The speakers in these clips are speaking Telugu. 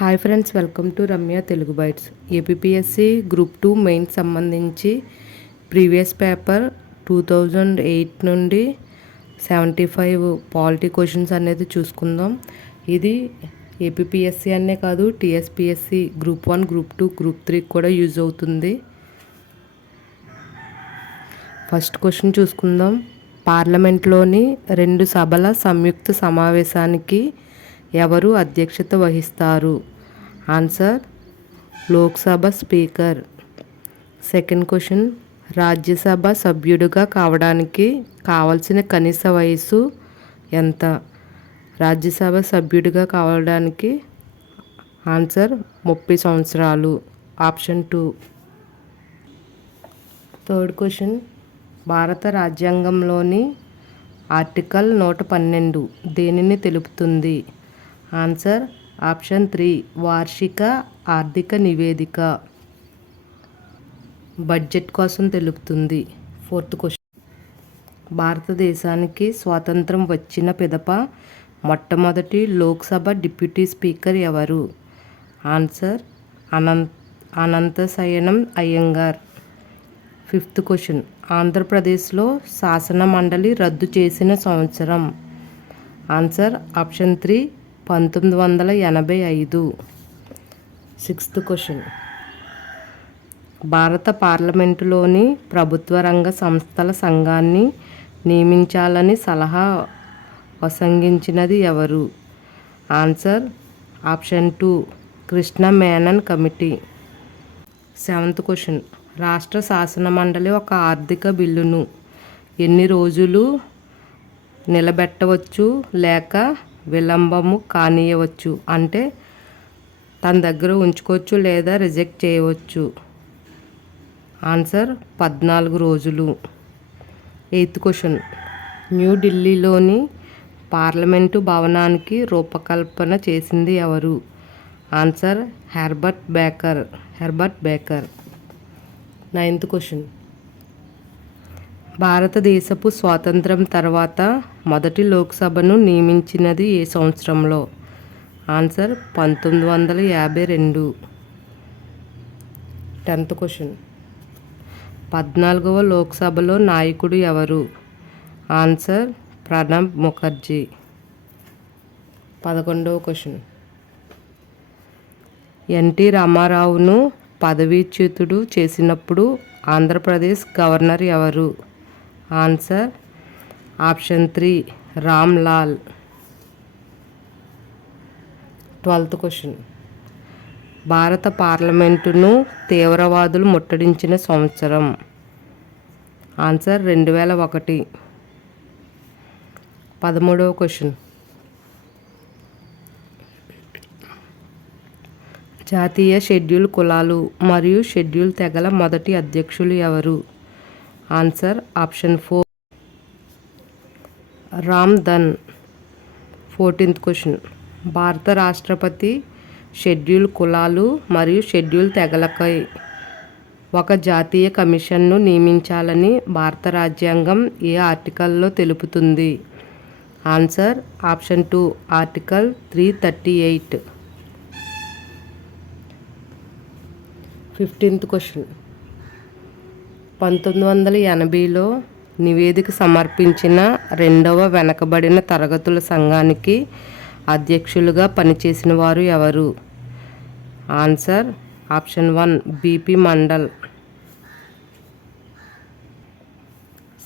Hi friends, welcome to Ramya Telugu bytes. APSC group 2 mains సంబంధించి ప్రీవియస్ పేపర్ 2008 నుండి 75 పాలిటీ క్వశ్చన్స్ అనేది చూసుకుందాం. ఇది ఏపీఎస్సి అనే కాదు, టీఎస్పీఎస్సి గ్రూప్ 1, గ్రూప్ 2, గ్రూప్ 3 కూడా యూజ్ అవుతుంది. ఫస్ట్ క్వశ్చన్ చూసుకుందాం. పార్లమెంట్లోని 2 సభల సంయుక్త సమావేశానికి ఎవరు అధ్యక్షత వహిస్తారు? Answer Lok Sabha speaker. Second question, Rajya Sabha సభ్యుడిగా కావడానికి కావాల్సిన కనీస వయసు ఎంత? రాజ్యసభ సభ్యుడిగా కావడానికి ఆన్సర్ 30 సంవత్సరాలు. ఆప్షన్ 2. థర్డ్ క్వశ్చన్, భారత రాజ్యాంగంలోని ఆర్టికల్ 112 దేనిని తెలుపుతుంది? ఆన్సర్ ఆప్షన్ 3 వార్షిక ఆర్థిక నివేదిక, బడ్జెట్ కోసం తెలుపుతుంది. ఫోర్త్ క్వశ్చన్, భారతదేశానికి స్వాతంత్రం వచ్చిన పిదప మొట్టమొదటి లోక్సభ డిప్యూటీ స్పీకర్ ఎవరు? Answer Ananthasayanam Iyengar. Fifth question, ఆంధ్రప్రదేశ్లో శాసన మండలి రద్దు చేసిన సంవత్సరం? Answer option 3 1985. సిక్స్త్ క్వశ్చన్, భారత పార్లమెంటులోని ప్రభుత్వ రంగ సంస్థల సంఘాన్ని నియమించాలని సలహా వసంగించినది ఎవరు? Answer option 2 Krishna Menon committee. Seventh question, రాష్ట్ర శాసన మండలి ఒక ఆర్థిక బిల్లును ఎన్ని రోజులు నిలబెట్టవచ్చు లేక విలంబము కానియవచ్చు? అంటే తన దగ్గర ఉంచుకోవచ్చు లేదా రిజెక్ట్ చేయవచ్చు. ఆన్సర్ 14 రోజులు. ఎయిత్ క్వశ్చన్, న్యూఢిల్లీలోని పార్లమెంటు భవనానికి రూపకల్పన చేసింది ఎవరు? Answer Herbert Baker. Ninth question, భారతదేశపు స్వాతంత్రం తర్వాత మొదటి లోక్సభను నియమించినది ఏ సంవత్సరంలో? ఆన్సర్ 1952. 10th క్వశ్చన్, 14వ లోక్సభలో నాయకుడు ఎవరు? ఆన్సర్ ప్రణబ్ ముఖర్జీ. 11వ క్వశ్చన్, ఎన్టీ రామారావును పదవీచ్యుతుడు చేసినప్పుడు ఆంధ్రప్రదేశ్ గవర్నర్ ఎవరు? Answer option 3 Ram Lal. 12th question, భారత పార్లమెంటును తీవ్రవాదులు ముట్టడించిన సంవత్సరం? ఆన్సర్ 2001. 13వ క్వశ్చన్, జాతీయ షెడ్యూల్ కులాలు మరియు షెడ్యూల్ తెగల మొదటి అధ్యక్షులు ఎవరు? Answer option 4 Ram Dhan. 14th question, భారత రాష్ట్రపతి షెడ్యూల్ కులాలు మరియు షెడ్యూల్ తెగలకై ఒక జాతీయ కమిషన్ను నియమించాలని భారత రాజ్యాంగం ఏ ఆర్టికల్లో తెలుపుతుంది? Answer option 2 article 338. 15th question, 1980లో నివేదిక సమర్పించిన రెండవ వెనుకబడిన తరగతుల సంఘానికి అధ్యక్షులుగా పనిచేసిన వారు ఎవరు? Answer option 1 BP mandal.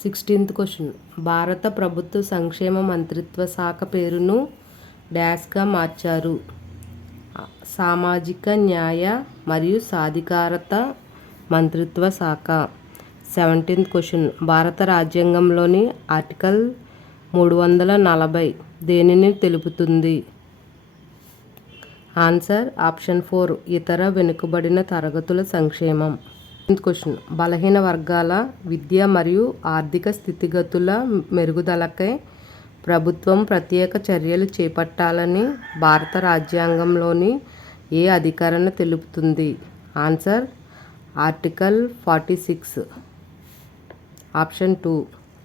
16th question, భారత ప్రభుత్వ సంక్షేమ మంత్రిత్వ శాఖ పేరును డాష్గా మార్చారు? సామాజిక న్యాయ మరియు సాధికారత మంత్రిత్వ శాఖ. 17th క్వశ్చన్, భారత రాజ్యాంగంలోని ఆర్టికల్ 340 దేనిని తెలుపుతుంది? ఆన్సర్ ఆప్షన్ 4 ఇతర వెనుకబడిన తరగతుల సంక్షేమం. 18th క్వశ్చన్, బలహీన వర్గాల విద్య మరియు ఆర్థిక స్థితిగతుల మెరుగుదలకై ప్రభుత్వం ప్రత్యేక చర్యలు చేపట్టాలని భారత రాజ్యాంగంలోని ఏ అధికరణ తెలుపుతుంది? Answer article 46. Option 2.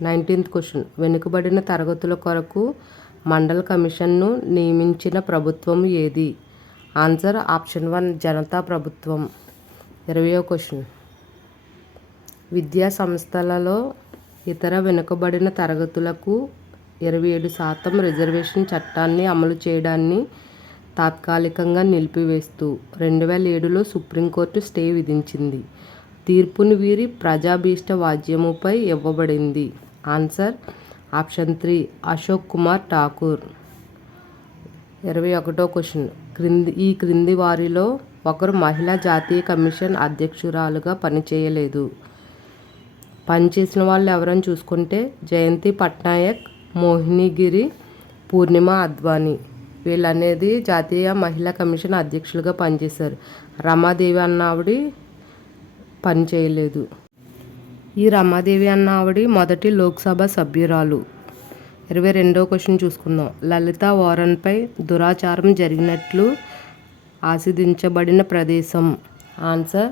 19th question, వెనుకబడిన తరగతుల కొరకు మండల్ కమిషన్ను నియమించిన ప్రభుత్వం ఏది? ఆన్సర్ ఆప్షన్ 1 జనతా ప్రభుత్వం. 20వ క్వశ్చన్. విద్యా సంస్థలలో ఇతర వెనుకబడిన తరగతులకు 27% రిజర్వేషన్ చట్టాన్ని అమలు చేయడాన్ని తాత్కాలికంగా నిలిపివేస్తూ 2007లో సుప్రీంకోర్టు స్టే విధించింది. తీర్పును వీరి ప్రజాభీష్ట వాద్యముపై ఇవ్వబడింది. Answer option 3 Ashok Kumar Thakur. 21వ క్వశ్చన్. ఈ క్రింది వారిలో ఒకరు మహిళా జాతీయ కమిషన్ అధ్యక్షురాలుగా పనిచేయలేదు. పనిచేసిన వాళ్ళు ఎవరని చూసుకుంటే జయంతి పట్నాయక్, మోహినీగిరి, పూర్ణిమ అద్వానీ. వీళ్ళనేది జాతీయ మహిళా కమిషన్ అధ్యక్షులుగా పనిచేశారు. రమాదేవి అన్న ఆవిడ పనిచేయలేదు. ఈ రమాదేవి అన్న ఆవిడ మొదటి లోక్సభ సభ్యురాలు. 22వ క్వశ్చన్ చూసుకుందాం. లలితా వారన్పై దురాచారం జరిగినట్లు ఆశించబడిన ప్రదేశం. Answer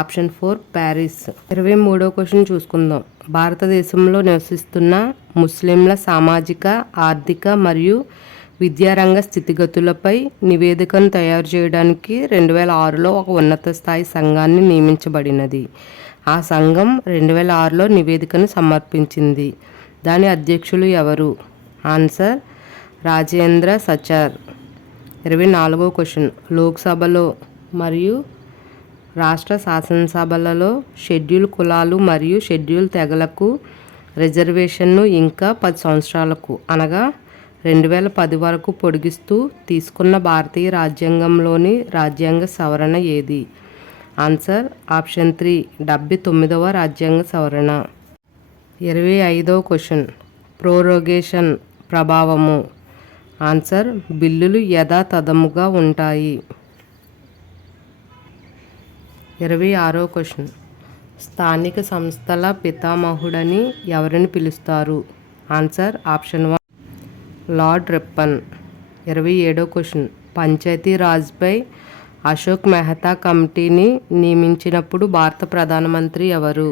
option 4 Paris. 23వ క్వశ్చన్ చూసుకుందాం. భారతదేశంలో నివసిస్తున్న ముస్లింల సామాజిక, ఆర్థిక మరియు విద్యారంగ స్థితిగతులపై నివేదికను తయారు చేయడానికి 2006లో ఒక ఉన్నత స్థాయి సంఘాన్ని నియమించబడినది. ఆ సంఘం 2006లో నివేదికను సమర్పించింది. దాని అధ్యక్షులు ఎవరు? ఆన్సర్ రాజేంద్ర సచార్. 24వ క్వశ్చన్. లోక్సభలో మరియు రాష్ట్ర శాసనసభలలో షెడ్యూల్ కులాలు మరియు షెడ్యూల్ తెగలకు రిజర్వేషన్ను ఇంకా 10 సంవత్సరాలకు అనగా 2010 వరకు పొడిగిస్తూ తీసుకున్న భారతీయ రాజ్యాంగంలోని రాజ్యాంగ సవరణ ఏది? ఆన్సర్ ఆప్షన్ 3 79వ రాజ్యాంగ సవరణ. 25వ క్వశ్చన్. ప్రోరోగేషన్ ప్రభావము. ఆన్సర్ బిల్లులు యథాతథముగా ఉంటాయి. 26వ క్వశ్చన్. స్థానిక సంస్థల పితామహుడని ఎవరిని పిలుస్తారు? Answer option 1 lord Ripon. 27వ క్వశ్చన్. పంచాయతీ రాజ్పై అశోక్ మెహతా కమిటీని నియమించినప్పుడు భారత ప్రధానమంత్రి ఎవరు?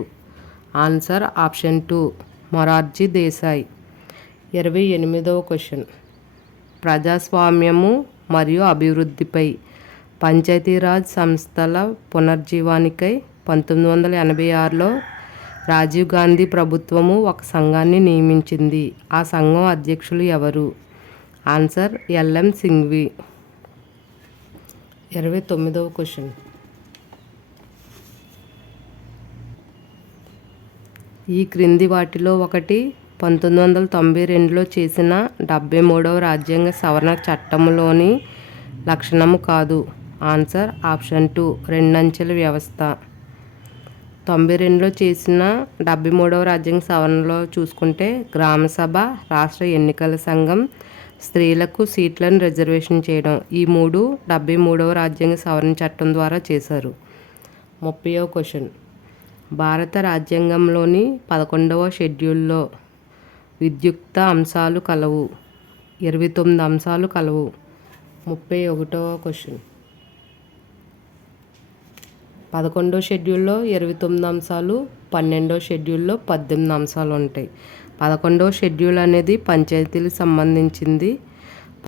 Answer option 2 Morarji Desai. 28వ క్వశ్చన్. ప్రజాస్వామ్యము మరియు అభివృద్ధిపై పంచాయతీరాజ్ సంస్థల పునర్జీవానికై 1986లో రాజీవ్ గాంధీ ప్రభుత్వము ఒక సంఘాన్ని నియమించింది. ఆ సంఘం అధ్యక్షులు ఎవరు? Answer L M Singhvi. 29వ క్వశ్చన్. ఈ క్రింది వాటిలో ఒకటి 1992లో చేసిన 73వ రాజ్యాంగ సవరణ చట్టంలోని లక్షణము కాదు. ఆన్సర్ ఆప్షన్ 2 రెండంచెల వ్యవస్థ. 92లో చేసిన 73వ రాజ్యాంగ సవరణలో చూసుకుంటే గ్రామసభ, రాష్ట్ర ఎన్నికల సంఘం, స్త్రీలకు సీట్లను రిజర్వేషన్ చేయడం, ఈ 3 73వ రాజ్యాంగ సవరణ చట్టం ద్వారా చేశారు. 30వ క్వశ్చన్. భారత రాజ్యాంగంలోని 11వ షెడ్యూల్లో విద్యుక్త అంశాలు కలవు. 29 అంశాలు కలవు. 31వ క్వశ్చన్. 11వ షెడ్యూల్లో 29 అంశాలు, 12వ షెడ్యూల్లో 18 అంశాలు ఉంటాయి. 11వ షెడ్యూల్ అనేది పంచాయతీలకు సంబంధించింది.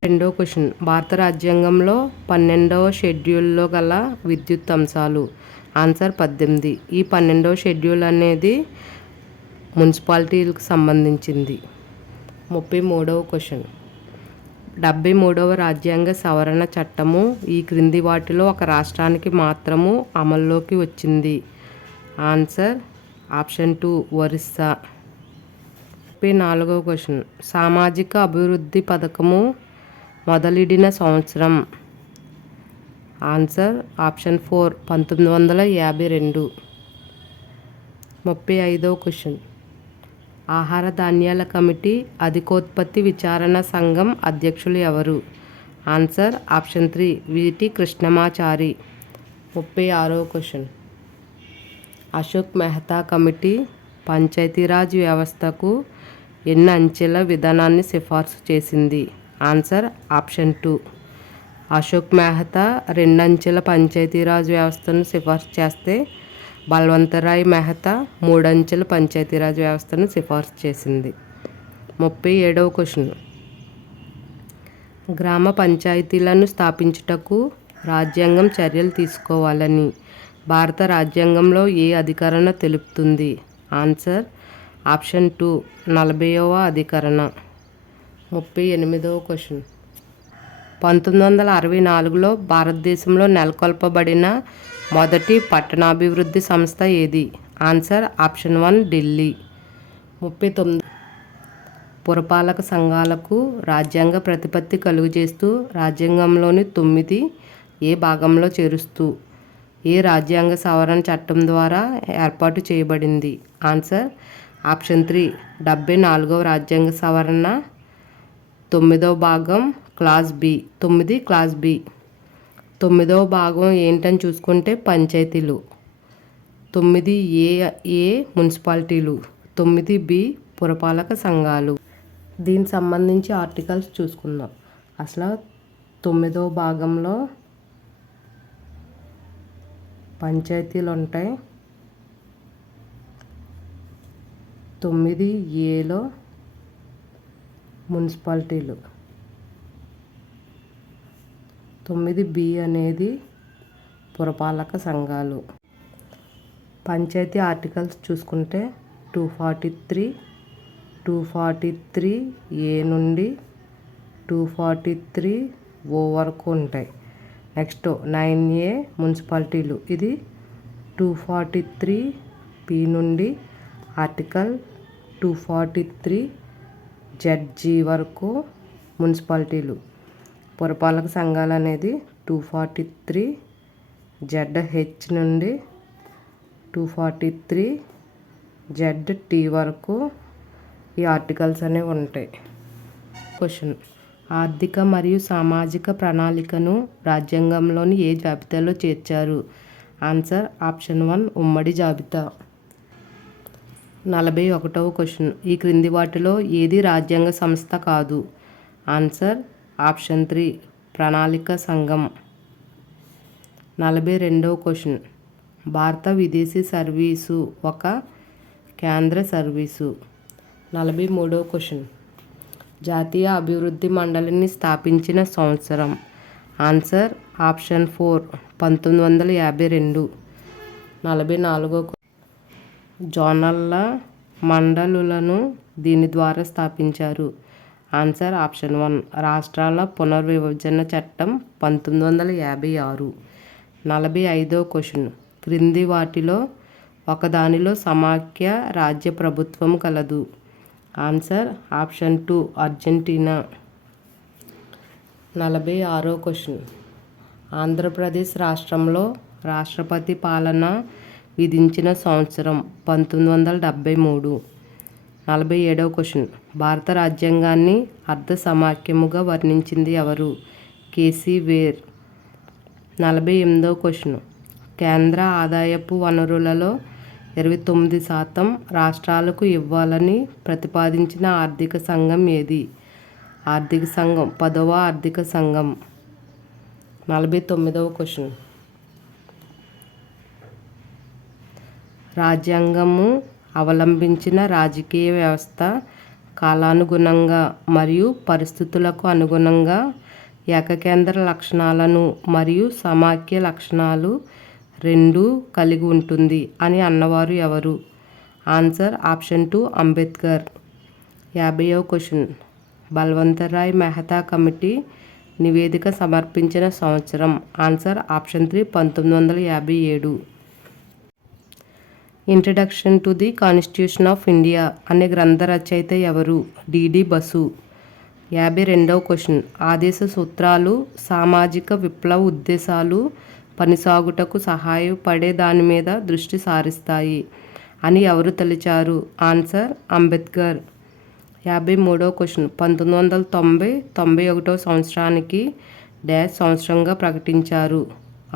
2వ క్వశ్చన్. భారత రాజ్యాంగంలో 12వ షెడ్యూల్లో గల విద్యుత్ అంశాలు. ఆన్సర్ 18. ఈ 12వ షెడ్యూల్ అనేది మున్సిపాలిటీలకు సంబంధించింది. 33వ క్వశ్చన్. 73వ రాజ్యాంగ సవరణ చట్టము ఈ క్రింది వాటిలో ఒక రాష్ట్రానికి మాత్రము అమల్లోకి వచ్చింది. Answer option 2 Orissa. 34వ క్వశ్చన్. సామాజిక అభివృద్ధి పథకము మొదలెడిన సంవత్సరం. Answer option 4 1952. 35వ క్వశ్చన్. ఆహార ధాన్యాల కమిటీ అధికోత్పత్తి విచారణ సంఘం అధ్యక్షులు ఎవరు? Answer option 3 V T Krishnamachari. 36వ క్వశ్చన్. అశోక్ మెహతా కమిటీ పంచాయతీరాజ్ వ్యవస్థకు ఎన్ని అంచెల విధానాన్ని సిఫార్సు చేసింది? ఆన్సర్ ఆప్షన్ 2 అశోక్ మెహతా 2 అంచెల పంచాయతీరాజ్ వ్యవస్థను సిఫార్సు చేస్తే బల్వంతరాయ్ మెహతా 3 అంచెల పంచాయతీరాజ్ వ్యవస్థను సిఫార్సు చేసింది. 37వ క్వశ్చన్. గ్రామ పంచాయతీలను స్థాపించుటకు రాజ్యాంగం చర్యలు తీసుకోవాలని భారత రాజ్యాంగంలో ఏ అధికరణ తెలుపుతుంది? ఆన్సర్ ఆప్షన్ 2 40వ అధికరణ. 38వ క్వశ్చన్. 1964లో భారతదేశంలో నెలకొల్పబడిన మొదటి పట్టణాభివృద్ధి సంస్థ ఏది? Answer option 1 Delhi. 39. పురపాలక సంఘాలకు రాజ్యాంగ ప్రతిపత్తి కలుగజేస్తూ రాజ్యాంగంలోని 9 ఏ భాగంలో చేరుస్తూ ఏ రాజ్యాంగ సవరణ చట్టం ద్వారా ఏర్పాటు చేయబడింది? ఆన్సర్ ఆప్షన్ 3 74వ రాజ్యాంగ సవరణ 9వ భాగం క్లాస్ బి. 9 clause B. 9వ భాగం ఏంటని చూసుకుంటే పంచాయతీలు. 9A మున్సిపాలిటీలు. 9B పురపాలక సంఘాలు. దీనికి సంబంధించి ఆర్టికల్స్ చూసుకుందాం. అసలు 9వ భాగంలో పంచాయతీలు ఉంటాయి. 9Aలో మున్సిపాలిటీలు. 9B అనేది పురపాలక సంఘాలు. పంచాయతీ ఆర్టికల్స్ చూసుకుంటే 243A నుండి 243O వరకు ఉంటాయి. నెక్స్ట్ 9A మున్సిపాలిటీలు. ఇది 243P నుండి ఆర్టికల్ 243ZG వరకు మున్సిపాలిటీలు. పురపాలక సంఘాలు అనేది 243ZH నుండి 243ZT వరకు ఈ ఆర్టికల్స్ అనేవి ఉంటాయి. క్వశ్చన్. ఆర్థిక మరియు సామాజిక ప్రణాళికను రాజ్యాంగంలోని ఏ జాబితాలో చేర్చారు? ఆన్సర్ ఆప్షన్ 1 ఉమ్మడి జాబితా. 41వ క్వశ్చన్. ఈ క్రింది వాటిలో ఏది రాజ్యాంగ సంస్థ కాదు? ఆన్సర్ ఆప్షన్ 3 ప్రణాళిక సంఘం. 42వ క్వశ్చన్. భారత విదేశీ సర్వీసు ఒక కేంద్ర సర్వీసు. 43వ క్వశ్చన్. జాతీయ అభివృద్ధి మండలిని స్థాపించిన సంవత్సరం? Answer option 4 1952. 44వ జోనల్ల మండలులను దీని ద్వారా స్థాపించారు? ఆన్సర్ ఆప్షన్ 1 రాష్ట్రాల పునర్విభజన చట్టం 1956. 45వ క్వశ్చన్. క్రింది వాటిలో ఒకదానిలో సమాఖ్య రాజ్య ప్రభుత్వం కలదు? Answer option 2 Argentina. 46వ క్వశ్చన్. ఆంధ్రప్రదేశ్ రాష్ట్రంలో రాష్ట్రపతి పాలన విధించిన సంవత్సరం? 1973. 47వ క్వశ్చన్. భారత రాజ్యాంగాన్ని అర్ధ సమాఖ్యముగా వర్ణించింది ఎవరు? K C Wheare. 48వ క్వశ్చన్. కేంద్ర ఆదాయపు వనరులలో 29% రాష్ట్రాలకు ఇవ్వాలని ప్రతిపాదించిన ఆర్థిక సంఘం ఏది? ఆర్థిక సంఘం 10వ ఆర్థిక సంఘం. 49వ క్వశ్చన్. రాజ్యాంగము అవలంబించిన రాజకీయ వ్యవస్థ కాలానుగుణంగా మరియు పరిస్థితులకు అనుగుణంగా ఏకకేంద్ర లక్షణాలను మరియు సమాఖ్య లక్షణాలు రెండూ కలిగి ఉంటుంది అని అన్నవారు ఎవరు? Answer option 2 Ambedkar. 50వ క్వశ్చన్. బల్వంతరాయ్ మెహతా కమిటీ నివేదిక సమర్పించిన సంవత్సరం? Answer option 3 1957. Introduction to the constitution of India అనే గ్రంథ రచయిత ఎవరు? డిడి బసు. 52వ క్వశ్చన్. ఆదేశ సూత్రాలు సామాజిక విప్లవ ఉద్దేశాలు పనిసాగుటకు సహాయపడే దాని మీద దృష్టి సారిస్తాయి అని ఎవరు తలిచారు? ఆన్సర్ అంబేద్కర్. 53వ క్వశ్చన్. 1990-91వ సంవత్సరానికి డాష్ సంవత్సరంగా ప్రకటించారు?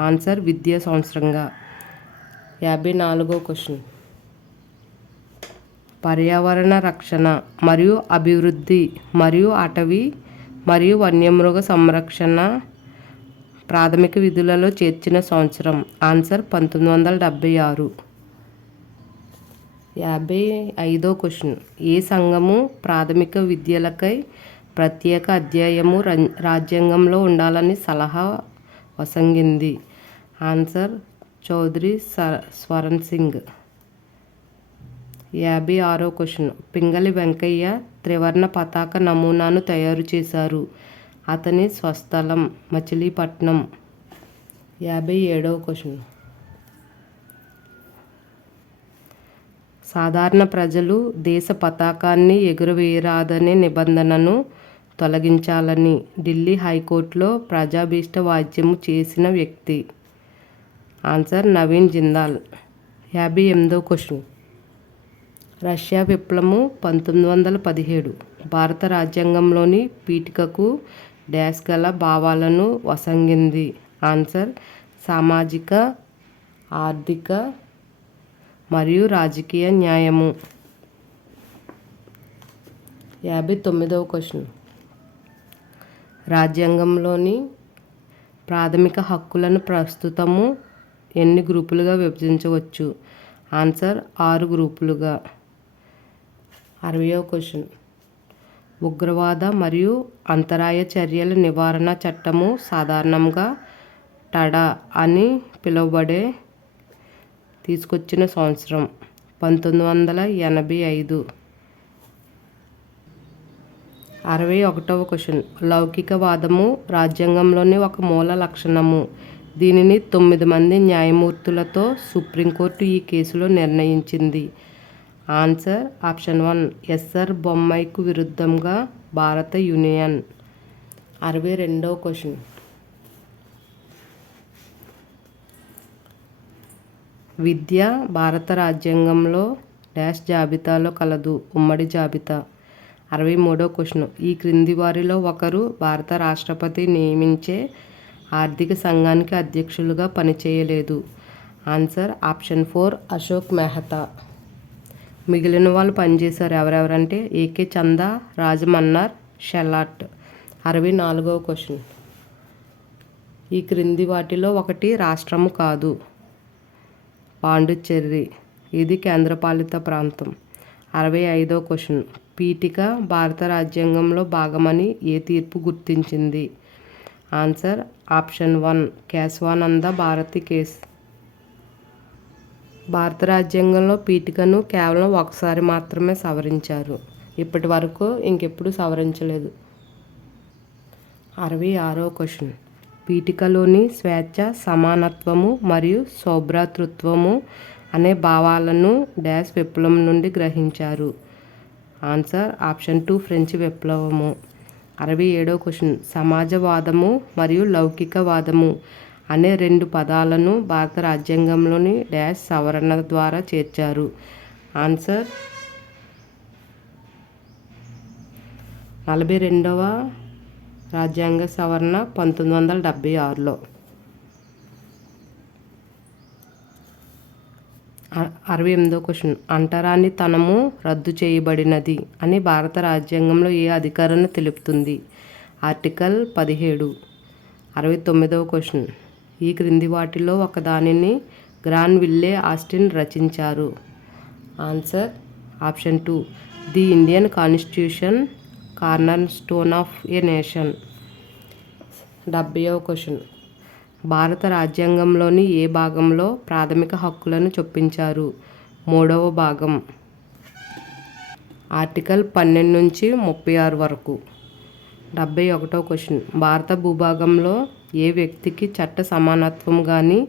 ఆన్సర్ విద్యా సంవత్సరంగా. 54వ క్వశ్చన్. పర్యావరణ రక్షణ మరియు అభివృద్ధి మరియు అటవీ మరియు వన్యమృగ సంరక్షణ ప్రాథమిక విధులలో చేర్చిన సంవత్సరం? ఆన్సర్ 1976. 55వ క్వశ్చన్. ఏ సంఘము ప్రాథమిక విద్యలకై ప్రత్యేక అధ్యాయము రాజ్యాంగంలో ఉండాలని సలహా వసంగింది? ఆన్సర్ చౌదరి స్వరణ్ సింగ్. 56వ క్వశ్చన్. పింగళి వెంకయ్య త్రివర్ణ పతాక నమూనాను తయారు చేశారు. అతని స్వస్థలం మచిలీపట్నం. 57వ క్వశ్చన్. సాధారణ ప్రజలు దేశ పతాకాన్ని ఎగురవేయరాదనే నిబంధనను తొలగించాలని ఢిల్లీ హైకోర్టులో ప్రజాభీష్ట వాద్యము చేసిన వ్యక్తి? ఆన్సర్ నవీన్ జిందాల్. 58వ క్వశ్చన్. రష్యా విప్లవం 1917 భారత రాజ్యాంగంలోని పీఠికకు డాష్ గల భావాలను వసంగింది? ఆన్సర్ సామాజిక, ఆర్థిక మరియు రాజకీయ న్యాయము. 59వ క్వశ్చన్. రాజ్యాంగంలోని ప్రాథమిక హక్కులను ప్రస్తుతము ఎన్ని గ్రూపులుగా విభజించవచ్చు? ఆన్సర్ 6 గ్రూపులుగా. 60వ క్వశ్చన్. ఉగ్రవాద మరియు అంతరాయ చర్యల నివారణ చట్టము సాధారణంగా టడా అని పిలువబడే తీసుకొచ్చిన సంవత్సరం? 1985. 61వ క్వశ్చన్. లౌకికవాదము రాజ్యాంగంలోని ఒక మూల లక్షణము. దీనిని 9 మంది న్యాయమూర్తులతో సుప్రీంకోర్టు ఈ కేసులో నిర్ణయించింది? ఆన్సర్ ఆప్షన్ 1 ఎస్ఆర్ బొమ్మైకు విరుద్ధంగా భారత యూనియన్. 62వ క్వశ్చన్. విద్య భారత రాజ్యాంగంలో డాష్ జాబితాలో కలదు? ఉమ్మడి జాబితా. 63వ క్వశ్చన్. ఈ క్రింది వారిలో ఒకరు భారత రాష్ట్రపతి నియమించే ఆర్థిక సంఘానికి అధ్యక్షులుగా పనిచేయలేదు? Answer option 4 Ashok Mehta. మిగిలిన వాళ్ళు పనిచేశారు ఎవరెవరంటే ఏకే చందా, రాజమన్నార్, షెలాట్. 64వ క్వశ్చన్. ఈ క్రింది వాటిలో ఒకటి రాష్ట్రము కాదు? పాండిచ్చేరి, ఇది కేంద్రపాలిత ప్రాంతం. 65వ క్వశ్చన్. పీఠిక భారత రాజ్యాంగంలో భాగమని ఏ తీర్పు గుర్తించింది? Answer option 1 Kesavananda Bharati case. భారత రాజ్యాంగంలో పీఠికను కేవలం ఒకసారి మాత్రమే సవరించారు. ఇప్పటి వరకు ఇంకెప్పుడు సవరించలేదు. 66వ క్వశ్చన్. పీఠికలోని స్వేచ్ఛ, సమానత్వము మరియు సౌభ్రాతృత్వము అనే భావాలను డాష్ విప్లవం నుండి గ్రహించారు? ఆన్సర్ ఆప్షన్ 2 ఫ్రెంచ్ విప్లవము. 67వ క్వశ్చన్. సమాజవాదము మరియు లౌకికవాదము అనే 2 పదాలను భారత రాజ్యాంగంలోని డాష్ సవరణ ద్వారా చేర్చారు? ఆన్సర్ 42వ రాజ్యాంగ సవరణ 1976లో. 68వ క్వశ్చన్. అంటరానితనము రద్దు చేయబడినది అని భారత రాజ్యాంగంలో ఏ అధికారాన్ని తెలుపుతుంది? ఆర్టికల్ 17. 69వ క్వశ్చన్. ఈ క్రింది వాటిలో ఒకదానిని గ్రాన్విల్లే ఆస్టిన్ రచించారు? Answer option 2 the Indian constitution corner stone of a nation. 70వ క్వశ్చన్. భారత రాజ్యాంగంలోని ఏ భాగంలో ప్రాథమిక హక్కులను చొప్పించారు? 3వ భాగం. ఆర్టికల్ 12 నుంచి 36 వరకు. 71వ క్వశ్చన్. భారత భూభాగంలో ఏ వ్యక్తికి చట్ట సమానత్వం కానీ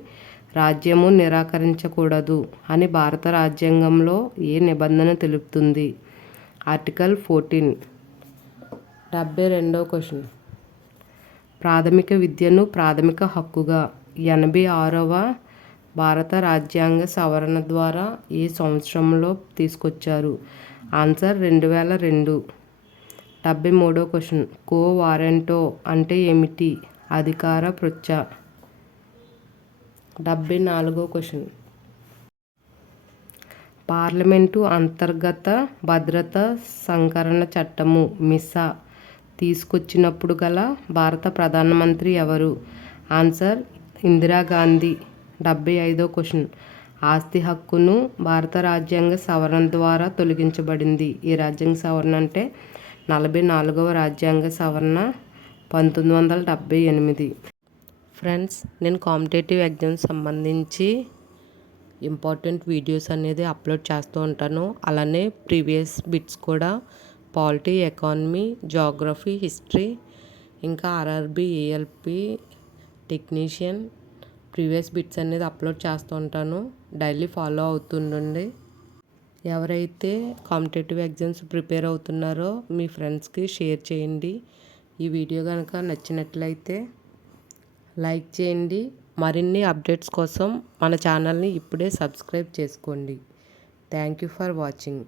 రాజ్యము నిరాకరించకూడదు అని భారత రాజ్యాంగంలో ఏ నిబంధన తెలుపుతుంది? ఆర్టికల్ 14. 72వ క్వశ్చన్. ప్రాథమిక విద్యను ప్రాథమిక హక్కుగా 86వ భారత రాజ్యాంగ సవరణ ద్వారా ఏ సంవత్సరంలో తీసుకొచ్చారు? ఆన్సర్ 2002. 73వ క్వశ్చన్. కో వారెంటో అంటే ఏమిటి? అధికార పృచ్ఛ. 74వ క్వశ్చన్. పార్లమెంటు అంతర్గత భద్రత సంకరణ చట్టము మిసా తీసుకొచ్చినప్పుడు గల భారత ప్రధానమంత్రి ఎవరు? ఆన్సర్ ఇందిరాగాంధీ. 75వ క్వశ్చన్. ఆస్తి హక్కును భారత రాజ్యాంగ సవరణ ద్వారా తొలగించబడింది? ఈ రాజ్యాంగ సవరణ అంటే 44వ రాజ్యాంగ సవరణ 1978. ఫ్రెండ్స్, నేను కాంపిటేటివ్ ఎగ్జామ్స్ సంబంధించి ఇంపార్టెంట్ వీడియోస్ అనేది అప్లోడ్ చేస్తూ ఉంటాను. అలానే ప్రీవియస్ బిట్స్ కూడా పాలిటీ, ఎకానమీ, జాగ్రఫీ, హిస్టరీ, ఇంకా RRB, ALP, technician previous bits అనేది అప్లోడ్ చేస్తూ ఉంటాను. డైలీ ఫాలో అవుతుండండి. ఎవరైతే కాంపిటేటివ్ ఎగ్జామ్స్ ప్రిపేర్ అవుతున్నారో మీ ఫ్రెండ్స్కి షేర్ చేయండి. ఈ వీడియో కనుక నచ్చినట్లయితే లైక్ చేయండి. మరిన్ని అప్డేట్స్ కోసం మన ఛానల్ని ఇప్పుడే సబ్స్క్రైబ్ చేసుకోండి. Thank you for watching.